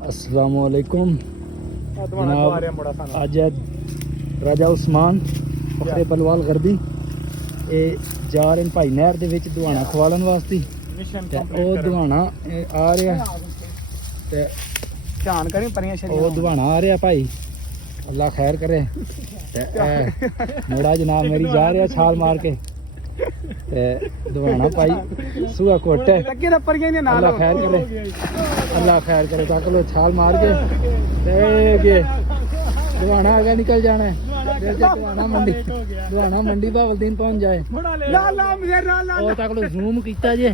अस्सलामुअलैकुम जनाब, अज है राजा उस्मान फखरे बलवाल गर्दी जा रहे हैं भाई नहर दे विच दुहाना खवालन वास्ते। वो दुहाना आ रहा ते ध्यान करें परियां वो दुहाना आ रहा भाई, अल्लाह खैर करे। मुड़ा जनाब मेरी जा रहा छाल मार के दुहाना भाई सूहा कोट है, अल्लाह खैर करे, अल्लाह खैर करे। तक लो छाल मार के दुहाना आगे निकल जाना है। दुहाना मंडी बावलदीन पहुंच जाए। और तक लो जूम किया जे